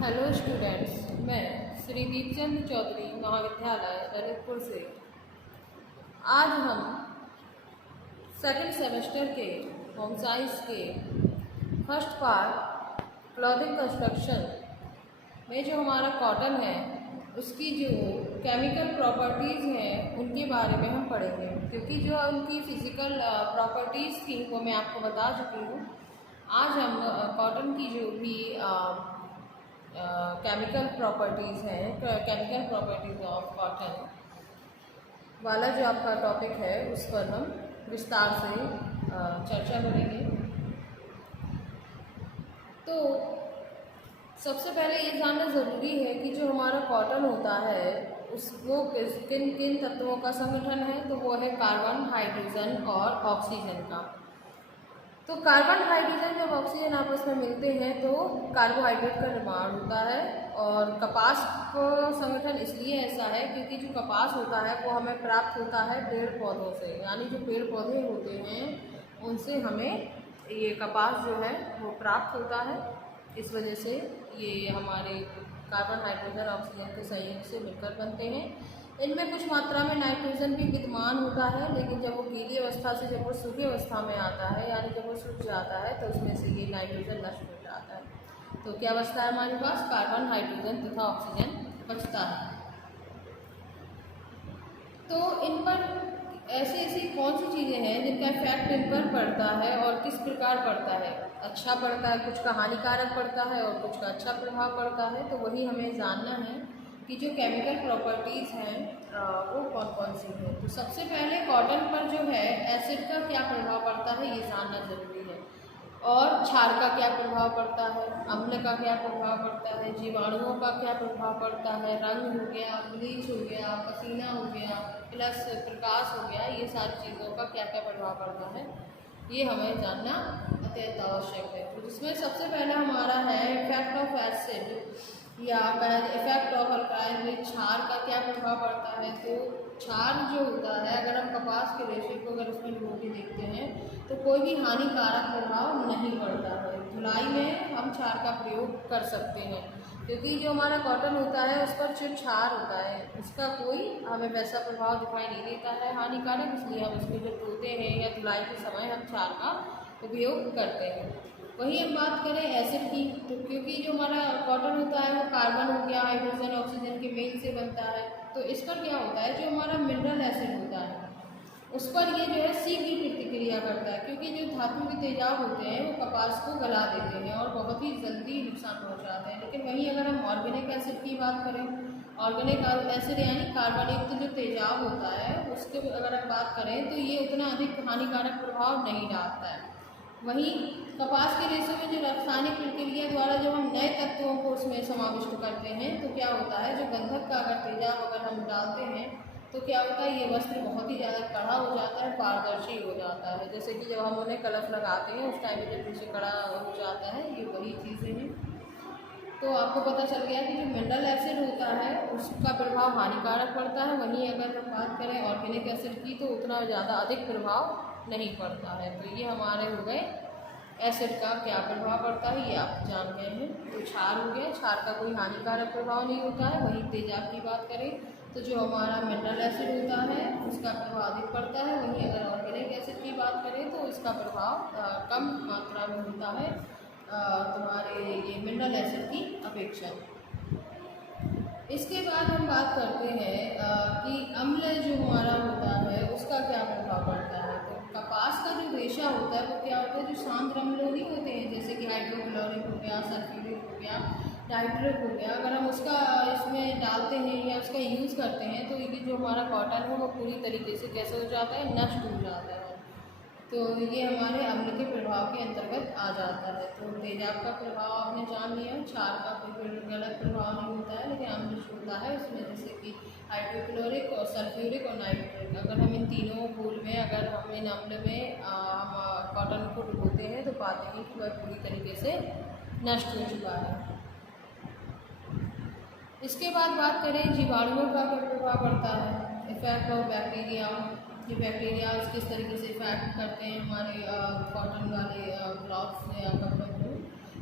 Hello students, मैं श्री दीपचंद चौधरी महाविद्यालय ललितपुर से आज हम सेकंड सेमेस्टर के होम साइंस के फर्स्ट पार्ट क्लॉथिंग कंस्ट्रक्शन में जो हमारा कॉटन है उसकी जो केमिकल प्रॉपर्टीज़ हैं उनके बारे में हम पढ़ेंगे, क्योंकि जो उनकी फ़िज़िकल प्रॉपर्टीज़ थी वो मैं आपको बता चुकी हूँ। आज हम कॉटन की जो भी केमिकल प्रॉपर्टीज़ हैं, केमिकल प्रॉपर्टीज़ ऑफ कॉटन वाला जो आपका टॉपिक है उस पर हम विस्तार से चर्चा करेंगे। तो सबसे पहले ये जानना ज़रूरी है कि जो हमारा कॉटन होता है वो किन किन तत्वों का संगठन है। तो वो है कार्बन, हाइड्रोजन और ऑक्सीजन का। तो कार्बन, हाइड्रोजन जब ऑक्सीजन आपस में मिलते हैं तो कार्बोहाइड्रेट का निर्माण होता है। और कपास को संगठन इसलिए ऐसा है क्योंकि जो कपास होता है वो हमें प्राप्त होता है पेड़ पौधों से, यानी जो पेड़ पौधे होते हैं उनसे हमें ये कपास जो है वो प्राप्त होता है। इस वजह से ये हमारे कार्बन, हाइड्रोजन, ऑक्सीजन के संयोग से मिलकर बनते हैं। इनमें कुछ मात्रा में नाइट्रोजन भी विद्यमान होता है, लेकिन जब वो गीली अवस्था से जब वो सूखी अवस्था में आता है, यानी जब वो सूख जाता है तो उसमें से ये नाइट्रोजन नष्ट हो जाता है। तो क्या बचता है हमारे पास? कार्बन, हाइड्रोजन तथा ऑक्सीजन बचता है। तो इन पर ऐसी कौन सी चीज़ें हैं जिनका इफेक्ट इन पर पड़ता है और किस प्रकार पड़ता है? अच्छा पड़ता है, कुछ का हानिकारक पड़ता है और कुछ का अच्छा प्रभाव पड़ता है। तो वही हमें जानना है कि जो केमिकल प्रॉपर्टीज़ हैं वो कौन कौन सी हैं। तो सबसे पहले कॉटन पर जो है एसिड का क्या प्रभाव पड़ता है ये जानना ज़रूरी है, और क्षार का क्या प्रभाव पड़ता है, अम्ल का क्या प्रभाव पड़ता है, जीवाणुओं का क्या प्रभाव पड़ता है, रंग हो गया, ब्लीच हो गया, पसीना हो गया, प्लस प्रकाश हो गया, ये सारी चीज़ों का क्या क्या प्रभाव पड़ता है ये हमें जानना अत्यंत आवश्यक है। तो जिसमें सबसे पहला हमारा है इफेक्ट ऑफ एसिड या इफेक्ट ऑफ अल्काइल में क्षार का क्या प्रभाव पड़ता है। तो क्षार जो होता है, अगर हम कपास के रेशे को अगर उसमें डुबो के देखते हैं तो कोई भी हानिकारक प्रभाव नहीं पड़ता है। धुलाई में हम क्षार का प्रयोग कर सकते हैं, क्योंकि जो हमारा कॉटन होता है उस पर जो क्षार होता है उसका कोई हमें वैसा प्रभाव दिखाई नहीं देता है हानिकारक, इसलिए हम उसको जब धोते हैं या धुलाई के समय हम क्षार का उपयोग करते हैं। वहीं हम बात करें एसिड की, तो क्योंकि जो हमारा कॉटन होता है वो कार्बन हो गया, हाइड्रोजन, ऑक्सीजन के मेल से बनता है। तो इस पर क्या होता है, जो हमारा मिनरल एसिड होता है उस पर ये जो है शीघ्र प्रतिक्रिया करता है, क्योंकि जो धातु के तेजाब होते हैं वो कपास को गला देते हैं और बहुत ही जल्दी नुकसान पहुंचाते हैं। लेकिन वहीं अगर हम ऑर्गेनिक एसिड की बात करें, ऑर्गेनिक एसिड यानी कार्बन युक्त जो तेजाब होता है उसके अगर हम बात करें तो ये उतना अधिक हानिकारक प्रभाव नहीं डालता है। वहीं कपास के रेशे में जो रासायनिक प्रक्रिया द्वारा जब हम नए तत्वों को उसमें समाविष्ट करते हैं तो क्या होता है, जो गंधक का अगर तेजाब अगर हम डालते हैं तो क्या होता है, ये वस्त्र बहुत ही ज़्यादा कड़ा हो जाता है, पारदर्शी हो जाता है। जैसे कि जब हम उन्हें कलफ लगाते हैं उस टाइम में जब पीछे कड़ा हो जाता है, ये वही चीज़ें हैं। तो आपको पता चल गया कि जो मिनरल एसिड होता है उसका प्रभाव हानिकारक पड़ता है। वहीं अगर हम बात करें ऑर्गेनिक एसिड की तो उतना ज़्यादा अधिक प्रभाव नहीं पड़ता है। तो ये हमारे हो गए एसिड का क्या प्रभाव पड़ता है, ये आप जान गए हैं। तो क्षार हो गया, क्षार का कोई हानिकारक प्रभाव नहीं होता है। वहीं तेजाब की बात करें तो जो हमारा मिनरल एसिड होता है उसका प्रभाव अधिक पड़ता है। वहीं अगर ऑर्गेनिक एसिड की बात करें तो इसका प्रभाव कम मात्रा में होता है तुम्हारे ये मिनरल एसिड की अपेक्षा। इसके बाद हम बात करते हैं कि अम्ल जो हमारा होता है उसका क्या प्रभाव पड़ता है। तो कपास का जो रेशा होता है वो क्या होता है, जो शांत अम्ल नहीं होते हैं जैसे कि हाइड्रोक्लोरिक हो गया, सल्फ्यूरिक हो गया, नाइट्रिक हो गया, अगर हम उसका इसमें डालते हैं या उसका यूज़ करते हैं तो ये जो हमारा कॉटन है वो पूरी तरीके से कैसे हो जाता है, नष्ट हो जाता है। तो ये हमारे अम्ल के प्रभाव के अंतर्गत आ जाता है। तो तेजाब का प्रभाव आपने जान लिया, क्षार का कोई गलत प्रभाव नहीं होता है, लेकिन अम्ल होता है उसमें जैसे कि हाइड्रोक्लोरिक और सल्फ्यूरिक और नाइट्रिक। अगर हम इन तीनों घोल में अगर हम इन अम्ल में हम कॉटन को डुबोते हैं तो पाते हैं कि वह पूरी तरीके से नष्ट हो चुका है। इसके बाद बात करें जीवाणुओं का क्या प्रभाव पड़ता है, इफेक्ट ऑफ बैक्टीरिया। ये बैक्टीरिया किस तरीके से इफेक्ट करते हैं हमारे कॉटन वाले क्लॉथ्स या कपड़ों को।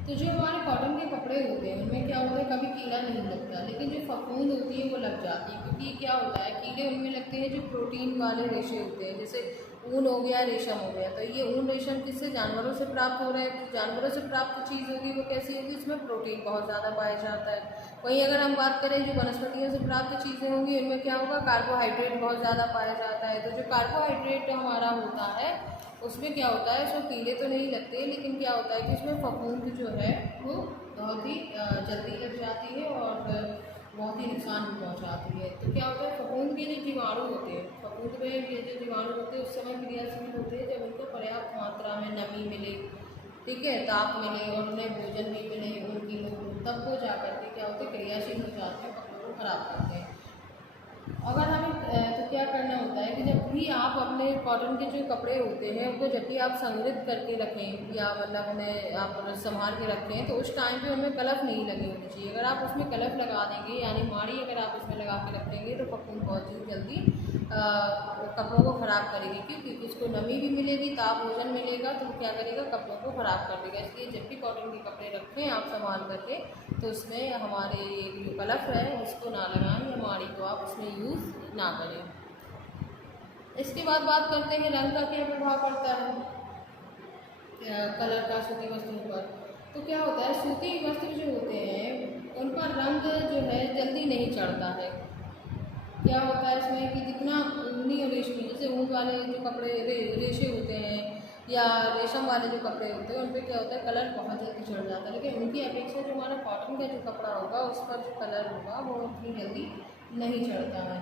तो जो हमारे कॉटन के कपड़े होते हैं उनमें क्या होता है, कीड़ा नहीं लगता, लेकिन जो फफूंद होती है वो लग जाती है, क्योंकि क्या होता है कीड़े उनमें लगते हैं जो प्रोटीन वाले रेशे होते हैं, जैसे ऊन हो गया, रेशम हो गया। तो ये ऊन रेशम किससे, जानवरों से प्राप्त हो रहा है। जानवरों से प्राप्त चीज़ होगी वो कैसी होगी, इसमें प्रोटीन बहुत ज़्यादा पाया जाता है। वहीं अगर हम बात करें जो वनस्पतियों से प्राप्त चीज़ें होंगी, उनमें क्या होगा, कार्बोहाइड्रेट बहुत ज़्यादा पाया जाता है। तो जो कार्बोहाइड्रेट हमारा होता है उसमें क्या होता है, उसमें कीड़े तो नहीं लगते, लेकिन क्या होता है कि उसमें फफूंद जो है वो बहुत ही जल्दी लग जाती है और बहुत ही नुकसान भी पहुंचाती है। तो क्या होता है, फफूंद के जो जीवाणु होते हैं, फफूंद में ये जो जीवाणु होते हैं उस समय क्रियाशील होते हैं जब उनको पर्याप्त मात्रा में नमी मिले, ठीक है, ताप मिले और उन्हें भोजन भी मिले, उनकी लोग तब वो जा करके क्या होते हैं, क्रियाशील हो जाते हैं, कपड़ों को खराब करते हैं। अगर हमें तो क्या करना होता है कि जब भी आप अपने कॉटन के जो कपड़े होते हैं उनको जब भी आप संग्रहित करके रखें या मतलब उन्हें आप संभाल के रखें, तो उस टाइम पे उनमें कलफ नहीं लगी होनी चाहिए। अगर आप उसमें कलफ लगा देंगे, यानी माड़ी अगर आप उसमें लगा के रख देंगे, तो फफूंद बहुत ही जल्दी कपड़ों को ख़राब करेगी, क्योंकि उसको नमी भी मिलेगी, ताप भोजन मिलेगा, तो क्या करेगा, कपड़ों को ख़राब कर देगा। इसलिए जब भी कॉटन के कपड़े रखें आप संभाल करके, तो उसमें हमारे जो कलफ है उसको ना लगाएं या माड़ी को आप उसमें यूज़ ना करें। इसके बाद बात करते हैं रंग का क्या प्रभाव पड़ता है कलर का सूती वस्त्रों पर। तो क्या होता है, सूती वस्त्र जो होते हैं उन पर रंग जो है जल्दी नहीं चढ़ता है। क्या होता है इसमें कि जितना ऊनी और रेशमी, जैसे ऊन वाले जो कपड़े रेशे होते हैं या रेशम वाले जो कपड़े होते हैं उन पर क्या होता है, कलर बहुत जल्दी चढ़ जाता है, लेकिन उनकी अपेक्षा जो हमारा कॉटन का जो कपड़ा होगा उस पर जो कलर होगा वो उतनी जल्दी नहीं चढ़ता है।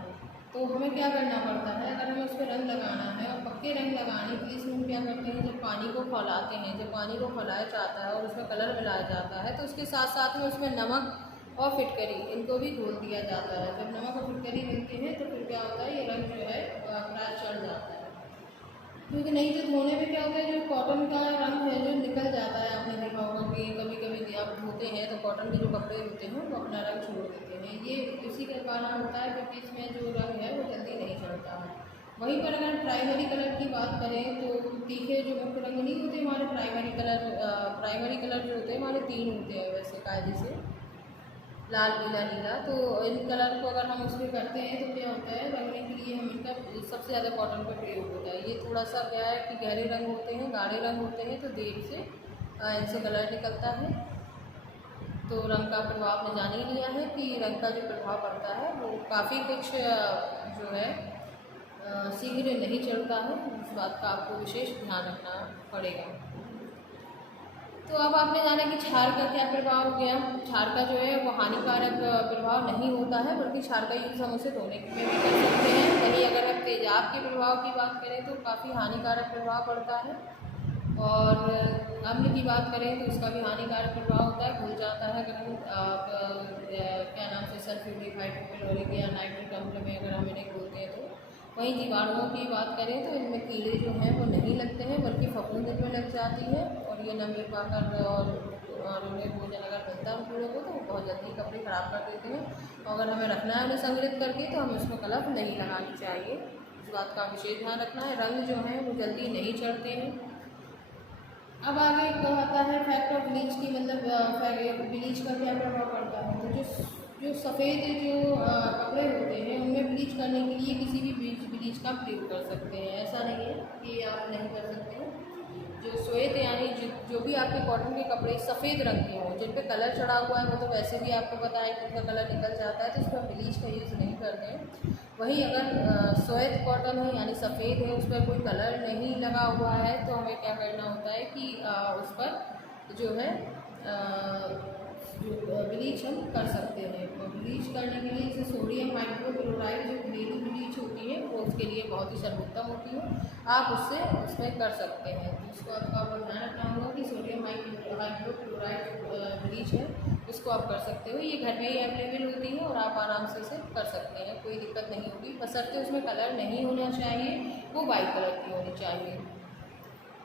तो हमें क्या करना पड़ता है, अगर हमें उस पर रंग लगाना है और पक्के रंग लगाने के लिए इसमें हम क्या करते हैं, जब पानी को खौलाते हैं, जब पानी को खौलाया जाता है और उसमें कलर मिलाया जाता है, तो उसके साथ साथ में उसमें नमक और फिटकरी इनको भी घोल दिया जाता है। जब नमक और फिटकरी मिलते हैं तो फिर क्या होता है, ये रंग जो है प्राय चढ़ जाता है। क्योंकि नहीं तो धोने में क्या होता है, जो कॉटन का रंग है जो निकल जाता है। आपने देखा होगा कि कभी कभी आप धोते हैं तो कॉटन के जो कपड़े होते हैं वो अपना रंग छोड़ देते हैं। ये इसी का कारण होता है क्योंकि इसमें जो रंग है वो जल्दी नहीं चढ़ता है। वहीं पर अगर प्राइमरी कलर की बात करें तो तीखे जो मुख्य रंग नहीं होते हमारे, प्राइमरी कलर जो होते हैं हमारे 3 होते हैं वैसे कायदे से, लाल, पीला, नीला। तो इन कलर को अगर हम उसमें करते हैं तो क्या होता है, रंगने के लिए हम इनका सबसे ज़्यादा कॉटन का प्रयोग होता है। ये थोड़ा सा क्या है कि गहरे रंग होते हैं, गाढ़े रंग होते हैं, तो देर से इनसे कलर निकलता है। तो रंग का प्रभाव में जान ही लिया है कि रंग का जो प्रभाव पड़ता है वो काफ़ी कुछ जो है शीघ्र नहीं चढ़ता है। इस बात का आपको विशेष ध्यान रखना पड़ेगा। तो अब आपने जाना कि क्षार का क्या प्रभाव हो गया। क्षार का जो है वो हानिकारक प्रभाव नहीं होता है, बल्कि क्षार का यूज़ हम उसे धोने में भी कर सकते हैं। वहीं अगर हम तेजाब के प्रभाव की बात करें तो काफ़ी हानिकारक प्रभाव पड़ता है, और अम्ल की बात करें तो उसका भी हानिकारक प्रभाव होता है, घुल जाता है। अगर हम क्या नाम से सल्फ्यूरिक, हाइड्रोक्लोरिक या नाइट्रिक अम्ल में अगर हम इन्हें घोलते हैं तो। वहीं जीवाणुओं की बात करें तो इनमें कीड़े जो हैं वो नहीं लगते हैं, बल्कि फफूंद इनमें लग जाती है, और ये नमी पाकर और उन्हें भोजन अगर मिलता है उन कीड़ों को तो वो बहुत जल्दी कपड़े ख़राब कर देते हैं। और अगर हमें रखना है उन्हें संग्रहित करके तो हमें उसमें कलफ नहीं लगानी चाहिए। इस बात का विशेष ध्यान रखना है। रंग जो हैं वो जल्दी नहीं चढ़ते हैं। अब आगे आता है फैक्ट ऑफ ब्लीच की, मतलब ब्लीच का क्या प्रभाव पड़ता है। तो जो सफ़ेद जो कपड़े होते हैं उनमें ब्लीच करने के लिए किसी भी ब्लीच का प्रयोग कर सकते हैं। ऐसा नहीं है कि आप नहीं कर सकते हैं। जो श्वेत यानी जो भी आपके कॉटन के कपड़े सफ़ेद रंग के हों, जिन पे कलर चढ़ा हुआ है, वो तो वैसे भी आपको पता है कि उनका कलर निकल जाता है, तो उस पर ब्लीच का यूज़ नहीं करते हैं। वहीं अगर श्वेत कॉटन है यानी सफ़ेद है, उस पर कोई कलर नहीं लगा हुआ है, तो हमें क्या करना होता है कि उस पर जो है जो ब्लीच हम कर सकते हैं। और ब्लीच करने के लिए जैसे सोडियम हाइड्रोक्लोराइड जो घरेलू ब्लीच होती है वो उसके लिए बहुत ही सर्वोत्तम होती है, आप उसमें कर सकते हैं। तो इसको आपको ध्यान रखना होगा कि सोडियम हाइड्रोक्लोराइड ब्लीच है उसको आप कर सकते हो। ये घर में ही अवेलेबल होती है और आप आराम से इसे कर सकते हैं, कोई दिक्कत नहीं होगी। बशर्ते उसमें कलर नहीं होना चाहिए, वो वाइट कलर की होनी चाहिए।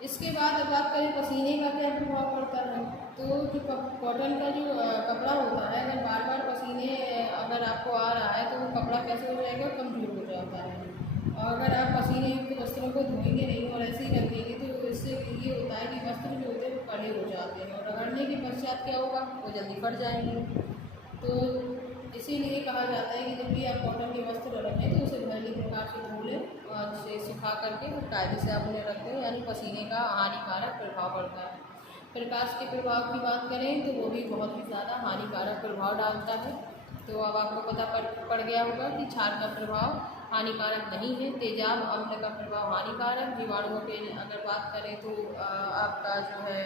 इसके बाद अब बात करें पसीने का क्या प्रभाव पड़ता है। तो जो कॉटन का जो कपड़ा होता है, अगर बार बार पसीने अगर आपको आ रहा है तो वो कपड़ा कैसे हो जाएगा, कमज़ोर हो जाता है। और अगर आप पसीने युक्त वस्त्रों को धोएंगे नहीं और ऐसे ही रखेंगे तो इससे ये होता है कि वस्त्र जो होते हैं वो कड़े हो जाते हैं, और रगड़ने के पश्चात क्या होगा, वो जल्दी फट जाएंगे। तो इसीलिए कहा जाता है कि जब भी आप कॉटन के वस्त्र रखें तो उसे भली प्रकार से धो लें और उसे सुखा करके फिर कायदे से आप उन्हें रख दें, यानी पसीने का हानिकारक प्रभाव पड़ता है। प्रकाश के प्रभाव की बात करें तो वो भी बहुत ही ज़्यादा हानिकारक प्रभाव डालता है। तो अब आपको पता पड़ गया होगा कि क्षार का प्रभाव हानिकारक नहीं है। तेजाब अम्ल का प्रभाव हानिकारक। जीवाणुओं के अगर बात करें तो आपका जो है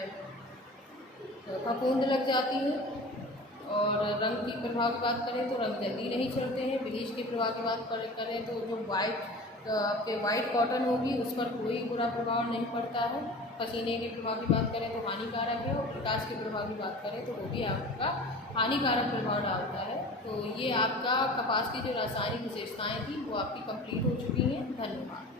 फफूंद लग जाती है। और रंग की प्रभाव की बात करें तो रंग जल्दी नहीं चढ़ते हैं। ब्लीच के प्रभाव की बात करें तो जो आपके वाइट कॉटन होगी उस पर कोई बुरा प्रभाव नहीं पड़ता है। पसीने के प्रभाव की बात करें तो हानिकारक है, और प्रकाश के प्रभाव की बात करें तो वो भी आपका हानिकारक प्रभाव डालता है। तो ये आपका कपास की जो रासायनिक विशेषताएं थी वो आपकी कंप्लीट हो चुकी हैं। धन्यवाद।